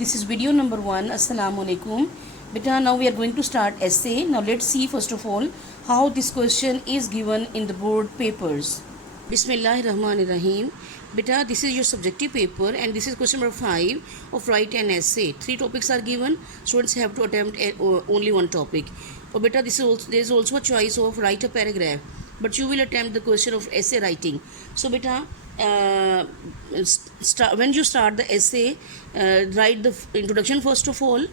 This is video number 1. Assalamu alaikum. Beta, now we are going to start essay. Now let's see first of all how this question is given in the board papers. Bismillahirrahmanirrahim. Beta, this is your subjective paper and this is question number 5 of write an essay. 3 topics are given. Students have to attempt only one topic. Or beta, there is also a choice of write a paragraph, but you will attempt the question of essay writing. So beta, when you start the essay, write the introduction first of all,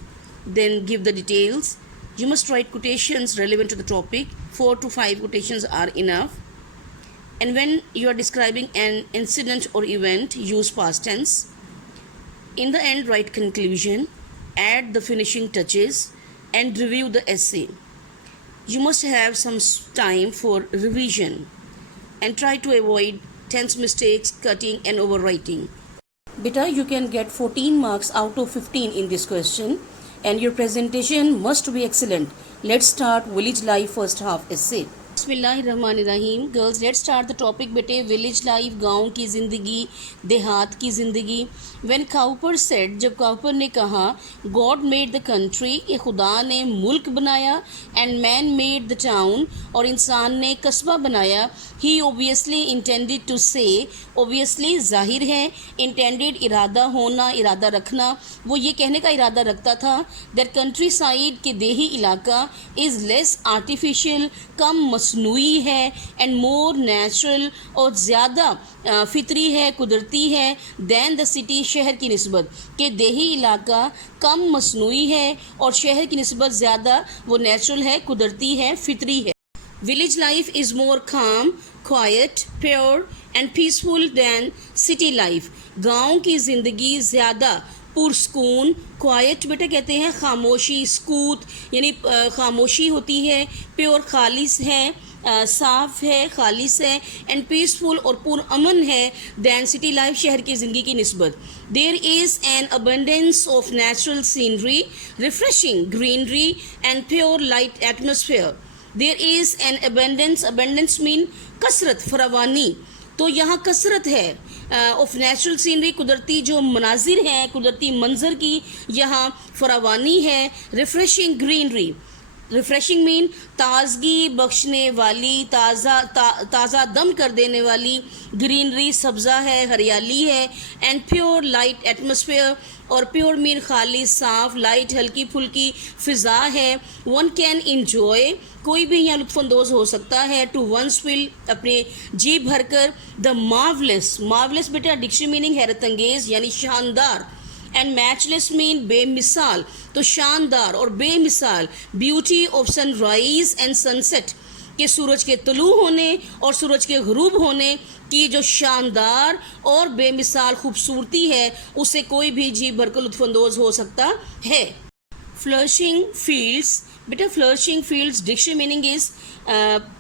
then give the details. You must write quotations relevant to the topic. 4 to 5 quotations are enough. And when you are describing an incident or event, use past tense. In the end, write conclusion, add the finishing touches, and review the essay. You must have some time for revision and try to avoid tense mistakes, cutting and overwriting. Beta, you can get 14 marks out of 15 in this question and your presentation must be excellent. Let's start village life first half essay. Bismillahirrahmanirrahim. Girls, let's start the topic बेटे village life, गाँव की ज़िंदगी, देहात की ज़िंदगी. When Cowper said, जब Cowper ने कहा God made the country, कि खुदा ने मुल्क बनाया, and man made the town, और इंसान ने कस्बा बनाया, he obviously intended to say, obviously ज़ाहिर है, intended इरादा होना, इरादा रखना, वो ये कहने का इरादा रखता था that countryside के देही इलाका is less artificial, कम मसनूई है एंड मोर नेचुरल और ज़्यादा फितरी है, कुदरती है दैन द सिटी, शहर की निस्बत कि देही इलाका कम मसनूई है और शहर की निस्बत ज़्यादा वो नेचुरल है, कुदरती है, फितरी है. Village life is more calm, quiet, pure and peaceful than city life. गाँव की ज़िंदगी ज़्यादा पुरस्कून, क्वाइट बेटा कहते हैं खामोशी, सकूत यानी खामोशी होती है, प्योर खालिस है, साफ़ है, खालिस है, एंड पीसफुल और पुरअमन है दैन सिटी लाइफ, शहर की ज़िंदगी की निस्बत. There is an abundance of natural scenery, refreshing greenery and pure light atmosphere. There is an abundance mean कसरत, फरावानी, तो यहाँ कसरत है ऑफ नेचुरल सीनरी, कुदरती जो मनाजिर हैं, कुदरती मंजर की यहाँ फरावानी है. रिफ्रेशिंग ग्रीनरी, रिफ्रेशिंग मीन ताजगी बख्शने वाली, ताज़ा दम कर देने वाली, ग्रीनरी सब्ज़ा है, हरियाली है, एंड प्योर लाइट एटमोसफेयर, और प्योर मीन खालिस, साफ, लाइट हल्की फुल्की फ़िज़ा है. वन कैन इंजॉय, कोई भी यहाँ लुत्फ़अंदोज़ हो सकता है, टू वंस विल, अपने जी भर कर, द मार्वलेस, मार्वलेस बेटा डिक्शनरी मीनिंग हैरत अंगेज़ यानी शानदार, एंड मैचलेस मीन बेमिसाल, तो शानदार और बेमिसाल. Beauty of sunrise and sunset, कि सूरज के तुलू होने और सूरज के गुरूब होने की जो शानदार और बेमिसाल खूबसूरती है, उससे कोई भी जी भरकर लुत्फ़अंदोज़ हो सकता है. फ्लरिशिंग फील्ड्स बेटा, flourishing fields dictionary meaning is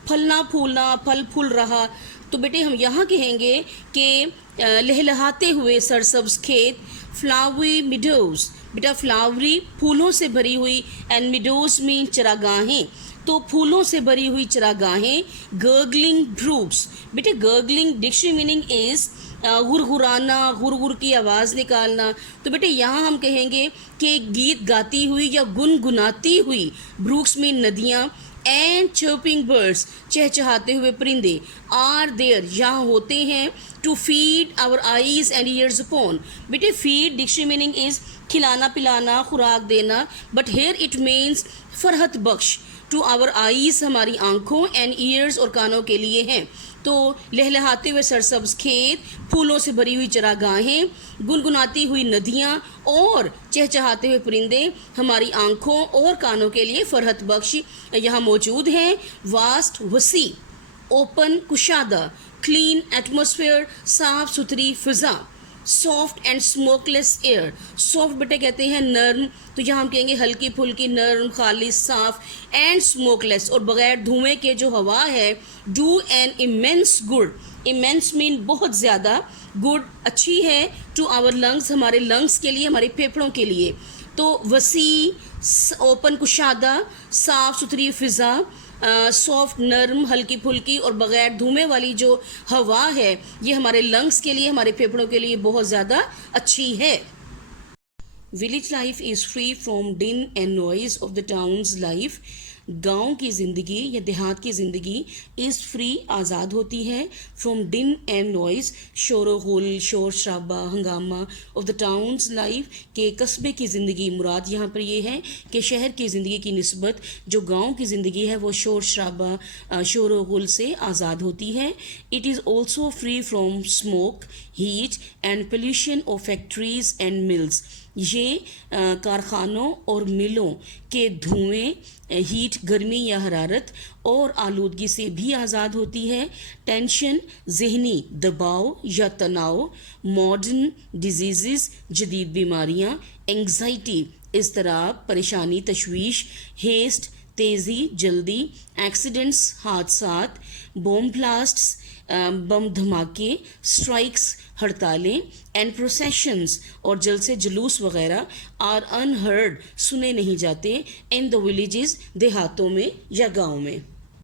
फलना फूलना, फल फूल रहा, तो बेटे हम यहाँ कहेंगे कि लहलहाते हुए सरसब्ज़ खेत. फ्लावरी मिडोज़ बेटा, फ्लावरी फूलों से भरी हुई, एंड मिडोज़ मीन चरागाहें, तो फूलों से भरी हुई चरागाहें. गर्गलिंग ब्रूक्स बेटे, गर्गलिंग डिक्शनरी मीनिंग इज़ गुरगुराना, गुरगुर की आवाज़ निकालना, तो बेटे यहाँ हम कहेंगे कि गीत गाती हुई या गुनगुनाती हुई. ब्रूक्स मीन नदियाँ. एंड चर्पिंग बर्ड्स, चहचहाते हुए परिंदे. आर देयर, यहाँ होते हैं. To feed our eyes and ears upon, बेटे फीड डिक्शनरी मीनिंग इज़ खिलाना पिलाना, खुराक देना, बट हेयर इट मीन्स फरहत बख्श. टू आवर आईज़ हमारी आँखों, एंड ईयर्स और कानों के लिए हैं. तो लहलहाते हुए सरसब्ज़ खेत, फूलों से भरी हुई चरागाहें, गुनगुनाती हुई नदियाँ और चहचहाते हुए परिंदे हमारी आँखों और कानों के लिए फरहत बख्श यहाँ मौजूद हैं. वास्ट वसी, ओपन कुशादा, क्लीन एटमॉस्फेयर, साफ़ सुथरी फ़िज़ा. Soft and smokeless air, soft बेटे कहते हैं नरम, तो यहाँ हम कहेंगे हल्की फुल्की, नरम, खालिस, साफ. एंड स्मोकलेस, और बग़ैर धुएँ के जो हवा है. Do an immense good, immense mean बहुत ज़्यादा, गुड अच्छी है. टू आवर लंग्स, हमारे लंग्स के लिए, हमारे फेफड़ों के लिए. तो वसी, ओपन कुशादा, साफ़ सुथरी फ़िज़ा, सॉफ्ट नरम हल्की फुल्की और बग़ैर धुएं वाली जो हवा है ये हमारे लंग्स के लिए, हमारे फेफड़ों के लिए बहुत ज़्यादा अच्छी है. village life is free from din and noise of the town's life. گاؤں کی زندگی یا دیہات کی زندگی از فری آزاد ہوتی ہے فرام ڈن اینڈ نوائز شور و غل شور شرابہ ہنگامہ آف دا ٹاؤنز لائف کہ قصبے کی زندگی مراد یہاں پر یہ ہے کہ شہر کی زندگی کی نسبت جو گاؤں کی زندگی ہے وہ شور شرابہ شور و غل سے آزاد ہوتی ہے. It is also free from smoke heat and pollution of factories and mills. یہ کارخانوں اور ملوں کے دھوئیں ہیٹ گرمی یا حرارت اور آلودگی سے بھی آزاد ہوتی ہے. ٹینشن ذہنی دباؤ یا تناؤ. ماڈرن ڈیزیزز جدید بیماریاں. انگزائٹی اضطراب پریشانی تشویش. ہیسٹ تیزی جلدی. ایکسیڈنٹس حادثات. بوم بلاسٹس بم دھماکے. اسٹرائکس ہڑتالیں. اینڈ پروسیشنز اور جلسے جلوس وغیرہ آر انہرڈ سنے نہیں جاتے ان دا ولیجز دیہاتوں میں یا گاؤں میں.